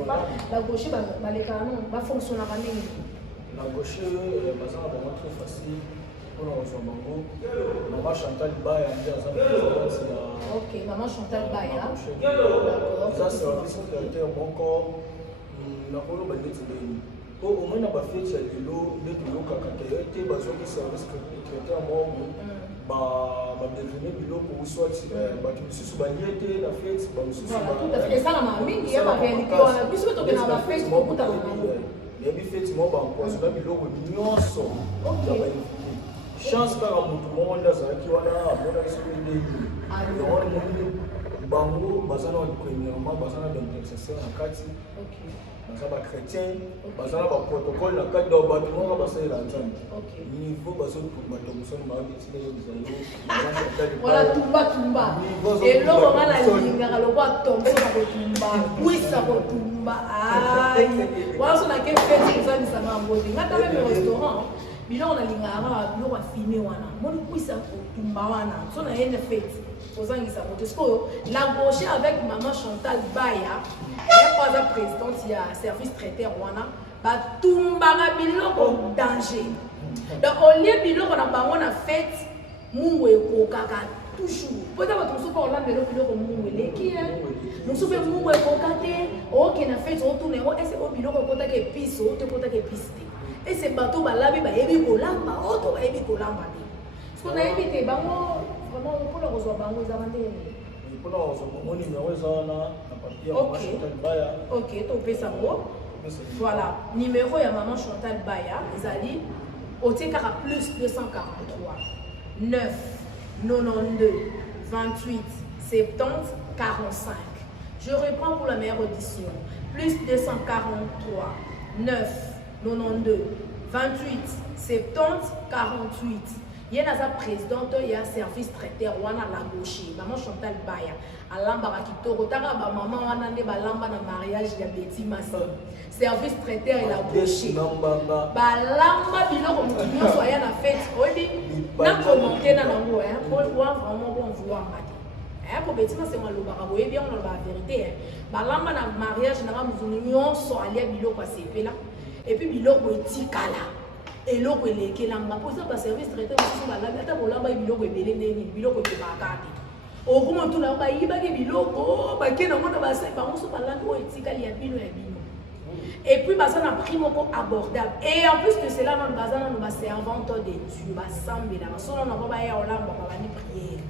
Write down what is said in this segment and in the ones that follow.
sais pas, la gauche, les canons, va fonctionner à la gauche, c'est vraiment très facile. Maman Chantal Baya, ok, maman Chantal Baya. D'accord. Ça, c'est un secrétaire bon corps. Au moins, on a fait des lots, des lots qui étaient basés sur le secrétaire mort. Devenir bilo pour soit tu bannière la fête voilà tout à fait et ça la mamie il y a la réalité on a plus que dans la fête pour tout à l'heure il y a des fêtes moi on a bilo nyonso chance par mutu monde za ki wana abona isukende yi bango bazana premièrement bazana d'intercession en kati bazana ba chrétien bazana ba protocole na kati do bato ngo basela nzambe niveau baso pour bato musoni ma bitile yo bizalo voilà tumba et lo on a la linga lo ba tombe na ko tumba puisa ko tumba ai wala so na ke fete za ni sama ngodi ngata même restaurant bilo on a linga ara bilo wa filmer wana mon puisa ko tumba wana so na ene fete ozangisa ko tesko la gauche avec maman Chantal Baya et pas la présidente il y a service traiteur wana ba tumbanga biloko danger donc au lieu biloko na bango na fête mungwe ko kaka toujours peut-être que tout ça on l'a biloko mungwe leki nous soupe mungwe ko kate OK na fête on tourne o est o biloko ko ta ke épice o te ko ta ke épice et c'est bateau ba labi ba yebi ko lamba o to ba yebi ko lamba ce qu'on a évité bango vraiment pour le reçoit bango za mandé pour le reçoit mon numéro za na papier maman Chantal Baya OK to pesa ngo voilà numéro ya maman Chantal Baya ezali au TKA plus 243 9 92 28 70 45 je reprends pour la meilleure audition plus 243 9 92 28 70 48 il y a sa présidente il y a service traiteur wana la gauche maman Chantal Baya alamba kitoko taka ba maman wana nde balamba na mariage ya Betty Massa service traiteur et la gauche balamba biloko mutinyo so ya na fête obi na commenter na nango pour voir vraiment bon vouloir mati pour Betty Massa moi lo baka boye bien on la vérité balamba na mariage na mutinyo so alia biloko asepela et puis biloko etikala eloko elekelanga poza ba service traiteur mosusu balanga ata bolamba biloko ebele ndenge biloko ebakaka okuma tuna bayibaki biloko bakena mona basa bango so balanga o etikali ya bino ya bino et puis basa na prix moko abordable et en plus de cela non bazana no ba servante de Dieu ba sambela basona na ba ya olamba ba bani prière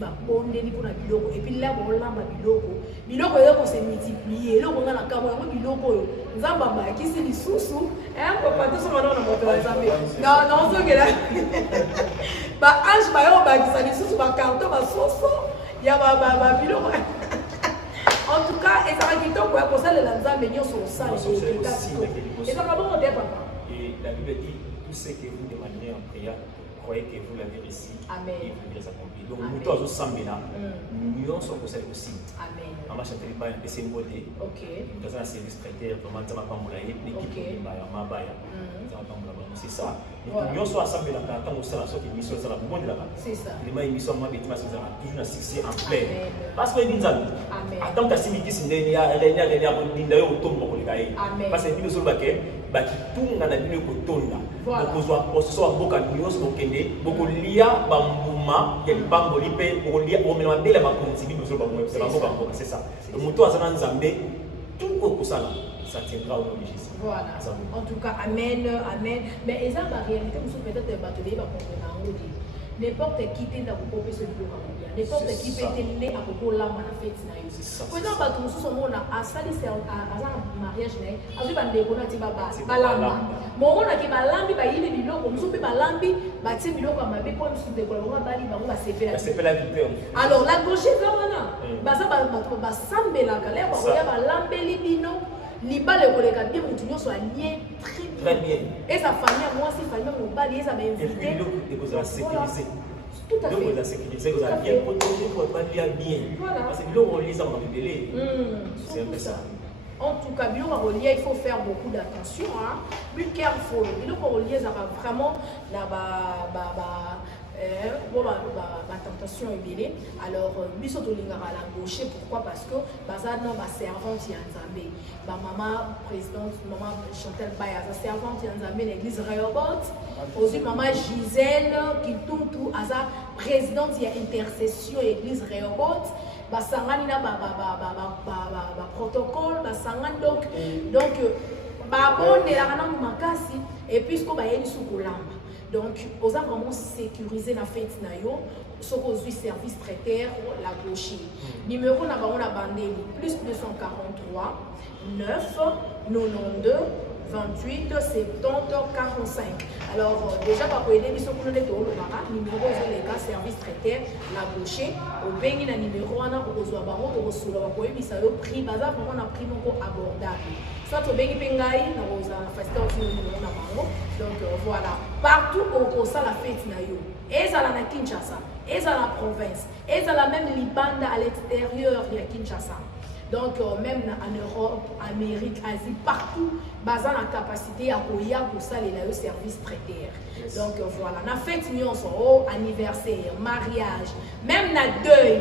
ba bondeli pona biloko et puis là ba olamba biloko yoko se multiplier eloko ngana kamo yango biloko yo nzamba ba kisi lisusu ko pato so na moto ya nzambe non so kela ba ange ba yo ba kisi lisusu ba carton ba soso ya ba biloko en tout cas et ça va kitoko ya kosalela nzambe nyonso osala et ça va bon de papa et la Bible dit tout ce que vous demandez en prière croyez que vous l'avez reçu et vous les accomplissez. Donc, nous tous ensemble, nous sommes aussi. Amen. Maman Chantal Baya, c'est une beauté. Nous avons un service traiteur, vraiment, ça va pas mourir. L'équipe Baya, ma Baya, ça va pas mourir. C'est ça. Nous sommes ensemble dans le temps où ça a sorti l'émission, ça va monde là-bas. C'est ça. Les émissions, moi, Betty Massa, ça va toujours un succès en plein. Parce que nous disons, attends que si nous disons, il y a un tombe pour les gars. Parce que nous sommes tout na bino kotonda okozwa oso boka nyonso bokende bokolia bambuma ya libamboli mpe bokolia omela mabele ya bakonzi bino so bango c'est bango bango c'est ça moto azana nzambe tout okosala ça tiendra au nom de Jésus. Voilà en tout cas amen mais eza ba réalité muso peut-être bato be ba comprendre ngodi n'importe qui tenda kokope ce biloko n'importe qui peut tendre à kokola na fête na yo pour exemple bato muso mona asali c'est azana mariage na azu bandeko na tiba balamba mona ki balambi ba yini biloko muso pe balambi ba ti biloko mabe po muso de kolonga bali bango ba sepela vite alors la gauche là wana baza ba sambela kale ba koya balambeli bino libale koleka bien mutu nyonso allié très bien et sa famille moi si famille mon bali et ça m'a invité vous a sécurisé tout à fait vous a sécurisé vous a bien protégé pour pas bien parce que là on les a dans le délai c'est un peu ça En tout cas, il faut faire beaucoup d'attention. Be careful. Vraiment la tentation est belle. Alors, nous sommes à la gauche. Pourquoi? Parce que nous sommes servantes en Zambie. Ma maman, présidente, maman Chantal Baya, servante en Zambie, l'église Rehoboth. Aussi, maman Gisèle, qui tourne tout à sa présidente de l'intercession l'église Rehoboth. Basangani na protocole, basangani donc babonde la kana makasi et puis ce qu'on va y soukolamba. Donc, on a vraiment sécurisé la fête na yo, ce qu'on a service traiteur la gauche. Numéro na on a bandé plus 243 9 92 28 70 45. Alors déjà par aider les numéro les cas service traiteur la gauche au bengi na numéro on a besoin baro au solo ko ebisa yo prix baza vraiment na prix moko abordable. Soit au bengi pengai na rosa facilité na bango. Donc voilà, partout au ça la fête na yo. Et ça la Kinshasa, et ça la province, et ça la même Libanda à l'extérieur de Kinshasa. Donc, même en Europe, Amérique, Asie, partout, basant la capacité à accueillir pour ça les services traités. Yes. Donc, voilà, on a fait oh, anniversaire, mariage, même na deuil.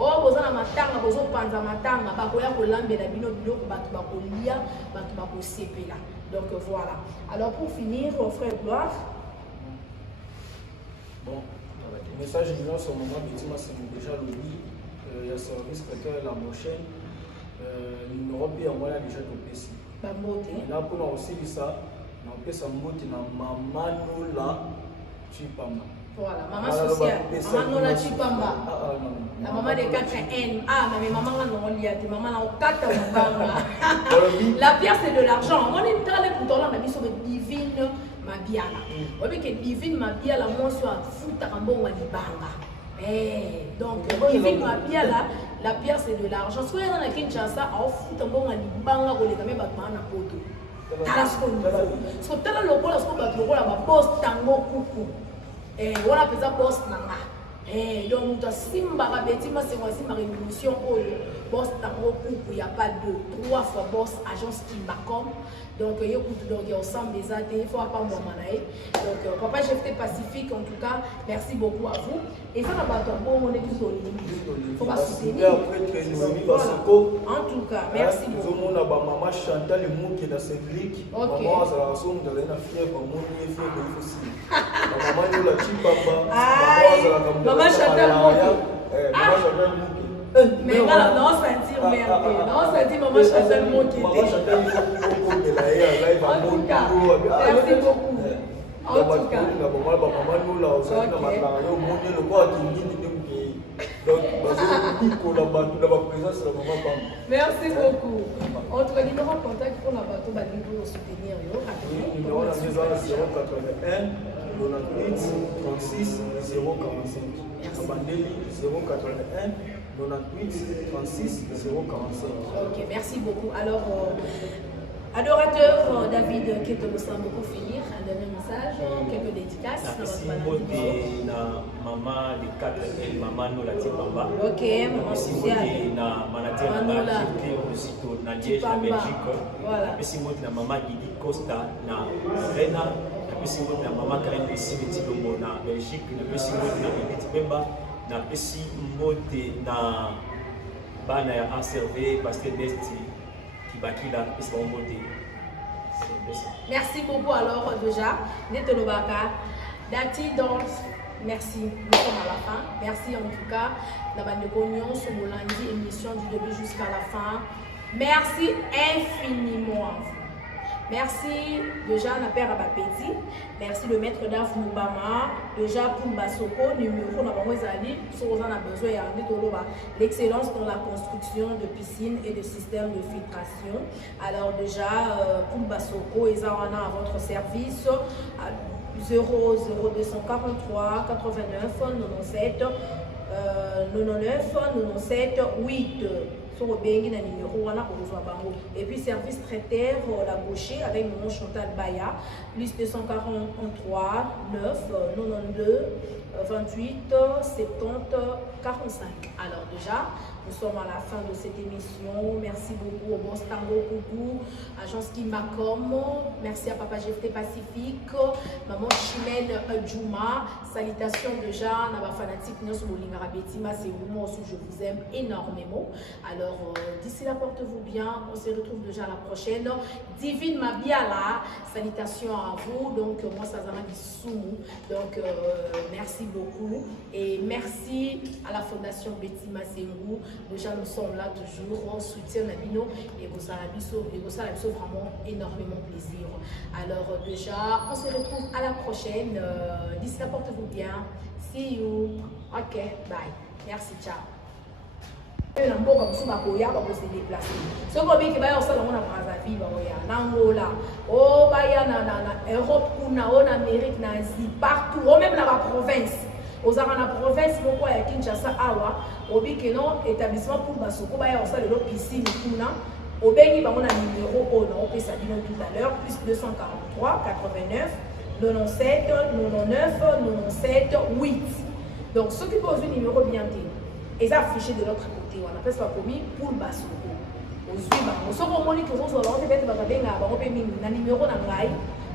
Oh, vous avez matanga, vous avez panza matanga, bakoya kolambe na bino bino batu bakolia, batu bakosepela. Donc, voilà. Alors, pour finir, frère Gloire. Bon, le message est sur le moment, c'est déjà le dit, il y a service traiteur la prochaine. Numéro bien moi déjà topesi na pour aussi ça na pesa mbote na mama Nola Chipamba. Voilà, maman sociale, maman Nola Chipamba. La maman de 4N. Ah, mais maman non lié, maman na 4 La pierre c'est de l'argent. On est dans les boutons là, on a mis sur divine Mabiala. On dit que divine Mabiala moi soit futa kambonga libanga. Donc divine Mabiala la pierre c'est de l'argent. Si vous êtes dans la Kinshasa, on fout un bon alibanga pour les gamins battements à poto. Talascon. Ce que tu as le rôle, ce que tu as le boss tango coucou. Et voilà, peut être boss nanga. Et donc, tu as simba rabetima, c'est voici ma révolution. Boss tango coucou, il n'y a pas de 3 fois boss agence Kimbacom. Donc, il y a ensemble des athées, il faut apprendre à manaï. Donc, Papa GFT Pacifique, en tout cas, merci beaucoup à vous. Et ça, on va on est tous au lit. Il faut pas soutenir. En tout cas, merci beaucoup. Nous avons maman Chantal et moi qui est dans cette ligue. Maman, ça va sonner dans la fièvre, maman, il est fier de l'ifossi. Maman, nous la chipamba. Maman Chantal, maman Chantal, mais voilà, non, sentir merde. Non, sentir maman Chantal, mon qui maman Chantal, en tout cas, merci beaucoup. En tout cas, merci beaucoup. En tout cas, numéro de contact pour la bateau, pour soutenir. Numéro 081 98 36 045. Abandeli 081 98 36 045. Ok, merci beaucoup. Alors, adorateur David Ketolosan, beaucoup finir, un dernier message, quelques dédicaces. Na maman de 4 maman Nola Chipamba. Ok, maman sociale. Na manager na Aussitôt na Liège na Belgique. Voilà. Merci beaucoup na maman Guidi Costa na Rena. Merci beaucoup na maman Karen Bessimeti Lomo na Belgique. Merci beaucoup na Edith Bemba. Na merci beaucoup na bana ya ACRV Pasteur Desti. Merci beaucoup alors déjà. Dati donc merci. Nous sommes à la fin. Merci en tout cas. La bande de Cognon sur mon lundi émission du début jusqu'à la fin. Merci infiniment à vous. Merci déjà à la Père Abapeti. Merci le maître d'Af Moubama. Déjà pour Basoko, numéro on a besoin l'excellence dans la construction de piscines et de systèmes de filtration. Alors déjà pour Basoko, ils ont à votre service 00243 89 97 99 97 8. Et puis service traiteur la gaucher avec mon nom Chantal Baya plus 243 9 92 28 70 45. Alors déjà, nous sommes à la fin de cette émission. Merci beaucoup au boss Tango Kougou, agence Kimbacom. Merci à Papa GFT Pacifique, maman Chimène Djouma. Salutations déjà à ma fanatique Nyos Bolingara Betima, c'est moi aussi, je vous aime énormément. Alors d'ici là, portez-vous bien. On se retrouve déjà à la prochaine. Divine Mabiala, salutations à vous. Donc moi, ça Zama Bissoumou. Donc merci beaucoup et merci à la Fondation Betima Sengou. Déjà, nous sommes là toujours, on soutient Nabino et vous allez vraiment énormément plaisir. Alors déjà, on se retrouve à la prochaine. D'ici là, portez-vous bien. See you. Ok, bye. Merci, ciao. Na mboka musuma koya ba ko se déplacer soko biki ba yo sala mona Brazzaville ba oya na Angola o ba ya na Europe kuna o na Amérique na Asie partout o même na ba province aux na province moko ya Kinshasa awa o biki non établissement pour basoko ba ya sala le piscine kuna o bengi ba mona numéro o na o pesa bino tout à l'heure plus 243 89 97 99 97 8 donc ceux qui posent le numéro bien dit et ça affiché de l'autre côté on appelle ça commis pour le basoko aux suivants on sort au monique aux autres on fait ba benga ba ko pe mingi na numéro na ngai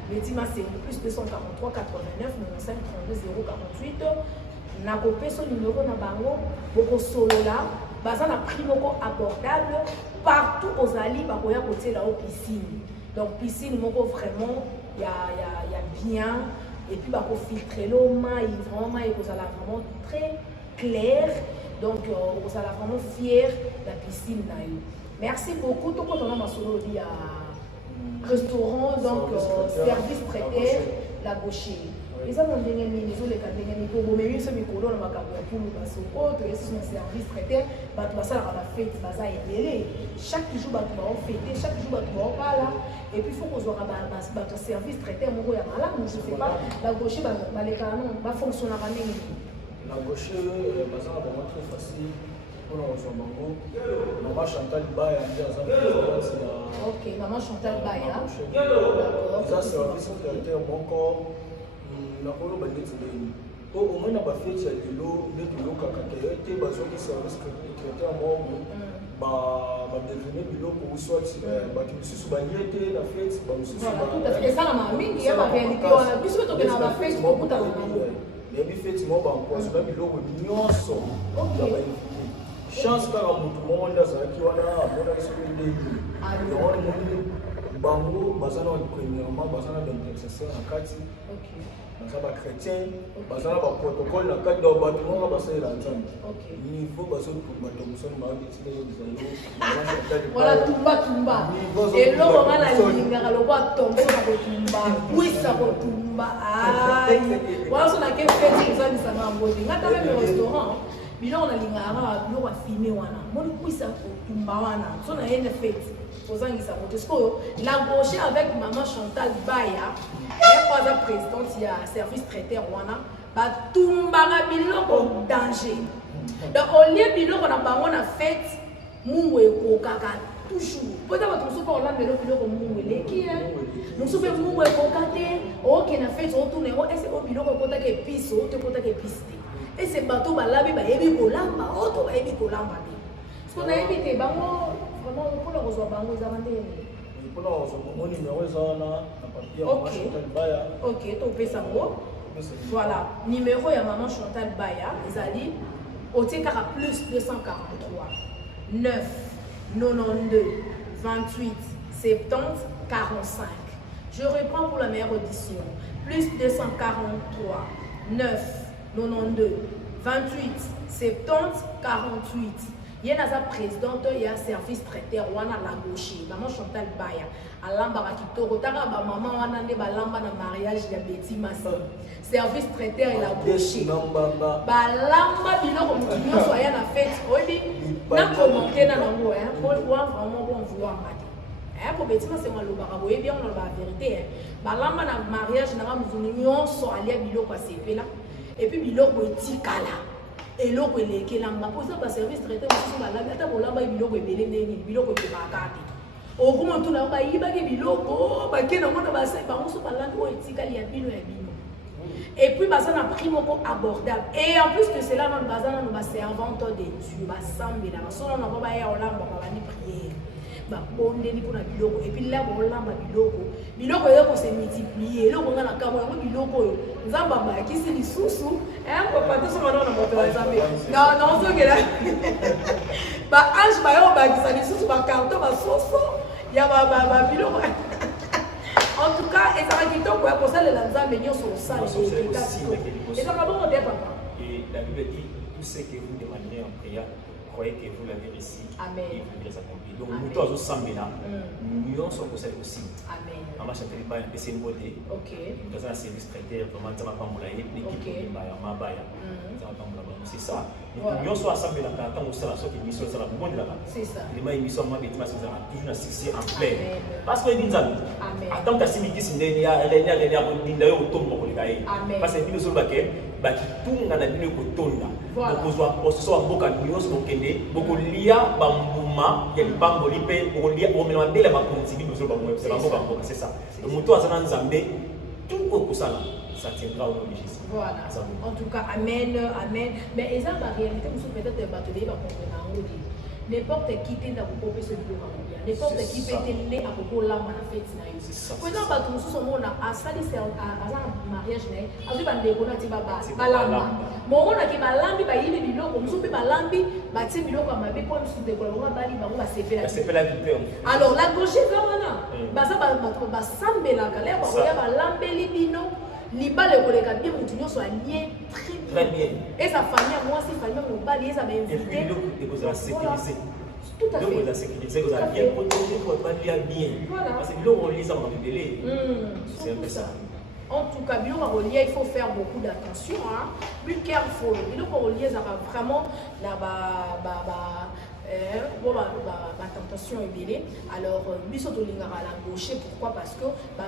Betima c'est plus 243 89 95 32 048 na kopé son numéro na bango boko solo là baza na prix moko abordable partout aux alliés ba koya côté là au piscine donc piscine moko vraiment il y a bien et puis ba ko filtrer l'eau mai vraiment et que ça la vraiment très clair. Donc, vous allez vraiment fier de la piscine. Merci beaucoup. Tout le monde a un restaurant, donc service traité, la gaucher. Les gens ont des maisons, les cabinets, mais ils sont pour le service traité, la fête, chaque jour, on fête, chaque jour, on parle. Et puis, il faut qu'on ait un service traité. Je ne sais pas, la gaucher va fonctionner. La gauche, c'est vraiment très facile pour nous. Maman Chantal Baya, ok, maman Chantal Baya. D'accord. Ça, c'est un service mon corps. Au moins, on a fait de l'eau, de l'eau, qui service secrétaire mort. Devenir bilo pour soit sous bannière la fête tout à fait ça la mamie il y a la réalité on a plus que dans la fête pour tout à l'heure mais effectivement bankosula biloko nyonso chance kaka mutu monde azalaki wana amonaki soki ndenge yango moni bango baza na premièrement baza na baintercesseur na kati baza bachrétien baza na baprotocole na kati donc bato moko basalela nzambe niveau bato mosoni voilà tumba eloko nga nalingaka lokwa tomso na kotumba kwisa kotumba wana so nake feti ezalisaka yango te nga ta meme restaurant biloko nalingaka biloko ya filme wana moni kwisa kotumba wana so na yene feti ozangisa kote sikoyo la gauche avec maman Chantal Baya elle est présidente il y a service traiteur wana batumbaka biloko danger donc au lieu biloko na bango na fête mungu ekokaka toujours peut-être bato mosusu mpo olambela biloko mungu eleki mosusu mpe mungu ekoka te oke na fête otourne yango ese o biloko ekotaka epise oto ekotaka epise te ese bato balambi bayebi kolamba oto bayebi kolamba te soki nayebi te bango vraiment mpona kozwa bango ezaka ndenge mpona kozwa bango numéro eza wana na papier ya maman Chantal Baya ok topesa yango voilà numéro ya maman Chantal Baya ezali otie kaka plus 243 9 92 28 70 45 je reprends pour la meilleure audition plus 243 9 92 28 70 48 il y a une présidente, il y a un service traiteur, il y a la gauche, maman Chantal Baya, alamba kitoko, taka ba maman wana ne balamba na mariage ya Betima service traiteur et la gauche. Balamba biloko mutinyo so ya na fête, obi na commenter na nango pour voir vraiment bon vouloir mater. Pour Betima c'est moi lobaka boye bien on la vérité. Balamba na mariage na mutinyo so alia biloko asepela et puis biloko etikala. Et l'eau est les kelanga pour ça service traité aussi la ata bolamba biloko ebele ndenge biloko ebakate au comment tout là ba yiba ke biloko ba ke na mona ba sai ba muso balanga o etikali ya bino Et puis, bah, ça, on a pris beaucoup abordable. Et en plus de cela, on a servante de Dieu, bah, sambe, là, on n'a pas baillé, on a prière. Bah, bon, pour la biloko. Et puis là, on a biloko. Biloko, il se multiplier. Là, on a la caméra, biloko. Nous avons qui c'est les sous-sous. Hein, on va pas tout sur le non, non, c'est que là. Bah, Ange, bah, on va dire les sous-sous, bah, carton, bah, sauce. Il y a bah, biloko. En tout cas, et ça va dire que pour ça, les lanzas, mais ils sont ça. Et ça va bon, on dit, papa. Et la Bible dit tout ce que vous demandez en prière, croyez que vous l'avez reçu. Amen. Et vous devez s'accomplir. Donc, nous tous ensemble là, nous sommes pour ça aussi. Amen. Maman chanterie pas un peu c'est une beauté. Ok. Nous avons un service traiteur, vraiment ça va pas mouler l'équipe de Baya, ma Baya. Ça va pas mouler. C'est ça. Nous sommes ensemble là quand on sera sur l'émission ça va bon là. C'est ça. Les ma émission moi bêtement ça va toujours un succès en plein. Parce que dit Amen. Attends que si miki sindeni ya lenya ndinda yo tombo ko likaye. Parce que nous sommes baké ba ki tunga na bino ko tonda. Donc ozwa oso mboka nyonso mokende bokolia bambuma ya libango lipe bokolia omela mbele makonzi bino zo bamwe c'est mboka c'est ça. Donc muto azana nzambe tout au ça tiendra au nom de Jésus. Voilà. En tout cas, amen, amen. Mais ils ont la réalité, nous sommes peut-être battus par contre. N'importe qui t'aide à couper ce bureau. N'importe qui peut t'aider à couper l'âme à la fête. Pour exemple, nous sommes à salir à un mariage, à ce bande on a dit balamba. Mon on a qui balambi, bah il est bilo, on soupe balambi, bah c'est bilo comme ma bé pour nous souper pour on va bali, bah on va se faire. C'est fait la vie. Alors la gauche là maintenant, bah ça bah sambe la galère, bah on va balambi libino. Liba le collègue bien mon soit lié très bien. Et sa famille, moi aussi, famille, mon bali, ça m'a invité. Et puis, vous avez sécurisé. Tout à fait. Vous avez sécurisé, vous avez bien protégé, vous avez bien bien. Parce que là, on lit ça, on va délai. C'est un peu ça. En tout cas, il faut faire beaucoup d'attention. Be careful. Ça va vraiment la tentation est belle. Alors, nous sommes à la gauche. Pourquoi? Parce que ma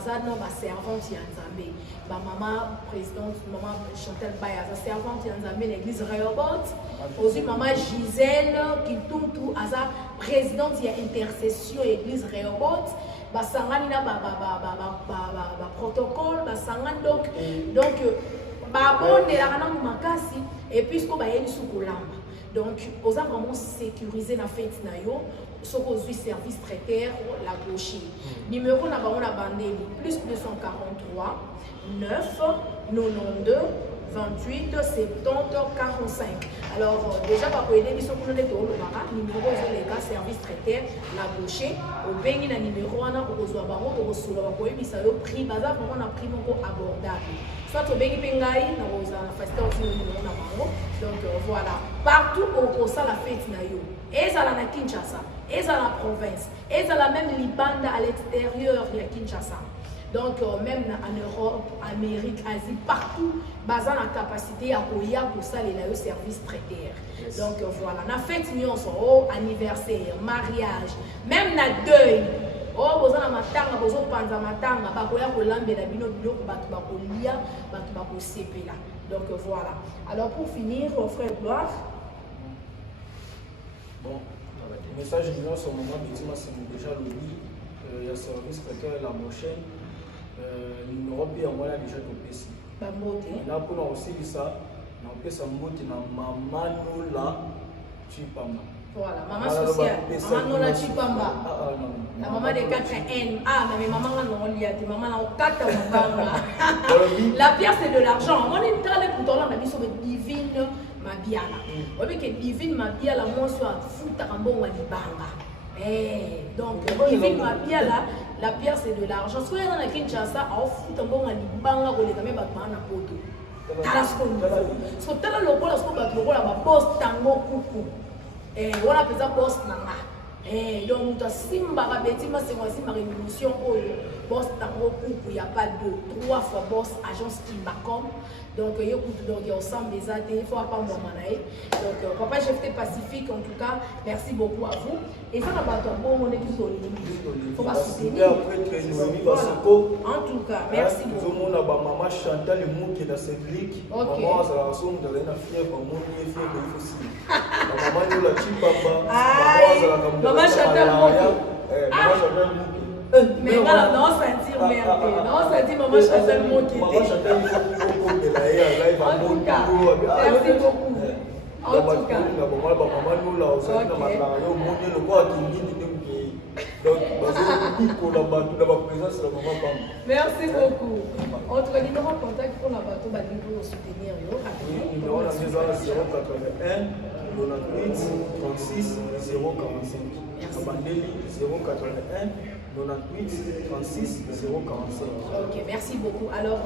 servante est en ma maman présidente, maman Chantal Baya, sa servante est en l'église Rehoboth. Aussi, maman Gisèle qui tourne tout à sa présidente et intercession l'église Rehoboth. Basangani na protocole, basangani donc bon de la rana makasi et puis ce qu'on va y aller sous colamba. Donc, on a vraiment sécurisé la fête nayo, ce qu'on a service traiteur la gauche. Numéro na on a bandé plus 243 9 92 28 70 45. Alors déjà par aider les gens qui ont numéro les cas service traiteur la gauche au bengi na numéro wana ko zo ba ngo ko solo ko yebisa yo prix baza vraiment na prix moko abordable. Soit au bengi pengai na roza na festival na bango. Donc voilà, partout au ça la fête na yo. Et ça la Kinshasa, et ça la province, et ça la même Libanda à l'extérieur de Kinshasa. Donc, même en Europe, Amérique, Asie, partout, basant la capacité à courir pour ça les services traités. Donc, voilà, on a fait un anniversaire, mariage, même na deuil. Oh, vous avez matanga, vous avez panza matanga, vous avez lambe la bino bino, vous avez lia, vous avez CP là. Donc, voilà. Alors, pour finir, frère Gloire. Bon, le message est sur le moment, c'est déjà le lit, il y a service traiteur la prochaine. Numéro bien voilà déjà topesi na pour aussi ça na pesa mbote na mama Nola Chipamba. Voilà, maman sociale, maman Nola Chipamba. La maman de 4N. Ah, mais maman non lié, maman là au 4 La pierre c'est de l'argent. On est très content là, on a mis sur divine Mabiala. On veut que divine Mabiala moi soit fouta kambo wa libanga. Donc divine Mabiala la pierre c'est de l'argent. Si vous êtes dans la Kinshasa, on fout un bon à l'Ibanga pour les caméras battements à poto. Parce que tel le rôle, parce que le rôle a boss tango coucou. Et voilà peut ça boss nanga. Et donc ta simba rabetima c'est moi ma révolution au boss tango coucou, il y a pas de 3 fois boss agence Kimbacom. Donc il y a ensemble des athées, il faut apprendre à manaï. Donc papa chef Pacifique en tout cas, merci beaucoup à vous. Et ça n'a pas de bon, on est tous au lit. Il faut pas soutenir. En tout cas, merci beaucoup. Maman Chantal le mot qui est dans cette ligue. Maman ça la somme de la fière pour mon fière de aussi. Maman nous la Chipamba. Maman Chantal Maman Chantal Mais voilà, non, sentir merde. Non, sentir maman Chantal mon qui Maman Chantal, il faut de la live. En tout cas, merci beaucoup. En tout cas. Merci beaucoup. Autre numéro de contact pour la bateau, pour soutenir. Numéro de la maison 081 98 36 045. Abandeli 081 98 36 045. Ok, merci beaucoup. Alors,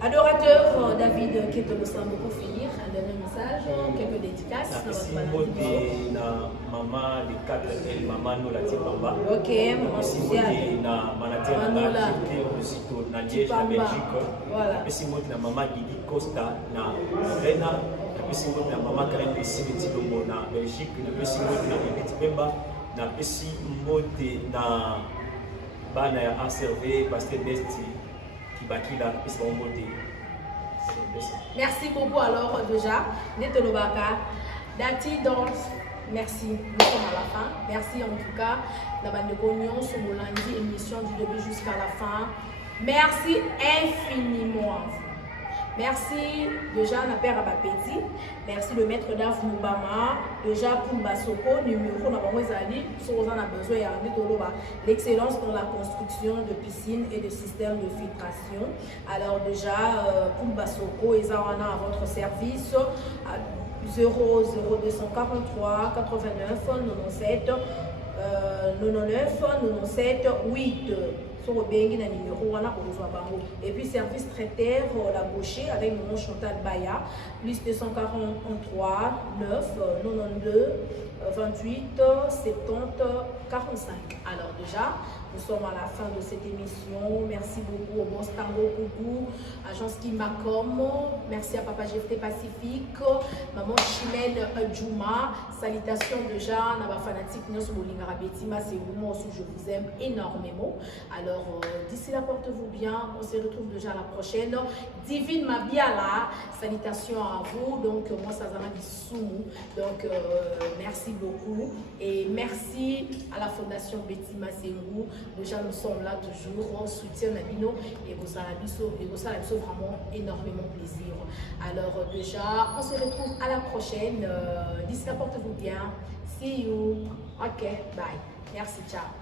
adorateur David Ketolosan, beaucoup finir, un dernier message, quelques dédicaces. Na maman de 4 maman nous la Tibamba. Ok, maman Suzanne. Na manager na Liège, na Belgique. Voilà. Na maman Didi Costa, na Rena. Na maman Karen Bessimeti Longo, na Belgique. Na Edith Bemba. Na Bessimoti na Bana ya ACRV, Pasteur Besti. Merci beaucoup alors déjà, Netolobaka, Dati Danse, merci, nous sommes à la fin. Merci en tout cas, la bande de Cognon, sur mon lundi, émission du début jusqu'à la fin. Merci infiniment à vous. Merci déjà à Père Abapeti, merci le maître d'Af Moubama, déjà pour Basoko, numéro Nabamouezali, sur on a besoin de l'excellence dans la construction de piscines et de systèmes de filtration. Alors déjà pour Basoko, ils ont à votre service 00243 89 97 99 97 8. Et puis service traiteur la gaucher avec mon nom Chantal Baya, plus 243 9 92 28 70 45. Alors déjà, nous sommes à la fin de cette émission. Merci beaucoup au Boss Tango Kougou, Agence Kimacom. Merci à Papa GFT Pacifique, Maman Chimène Djouma. Salutations déjà à ma fanatique Nyos Bolingara Betima. C'est vous, aussi, je vous aime énormément. Alors d'ici là, portez-vous bien. On se retrouve déjà à la prochaine. Divine Mabiala, salutations à vous. Donc moi, ça zana bisou. Donc merci beaucoup et merci à la Fondation Betima Sengou. Déjà, nous sommes là toujours, on soutient Nabino et vous allez vraiment énormément plaisir. Alors déjà, on se retrouve à la prochaine. D'ici là, portez-vous bien. See you. Ok, bye. Merci, ciao.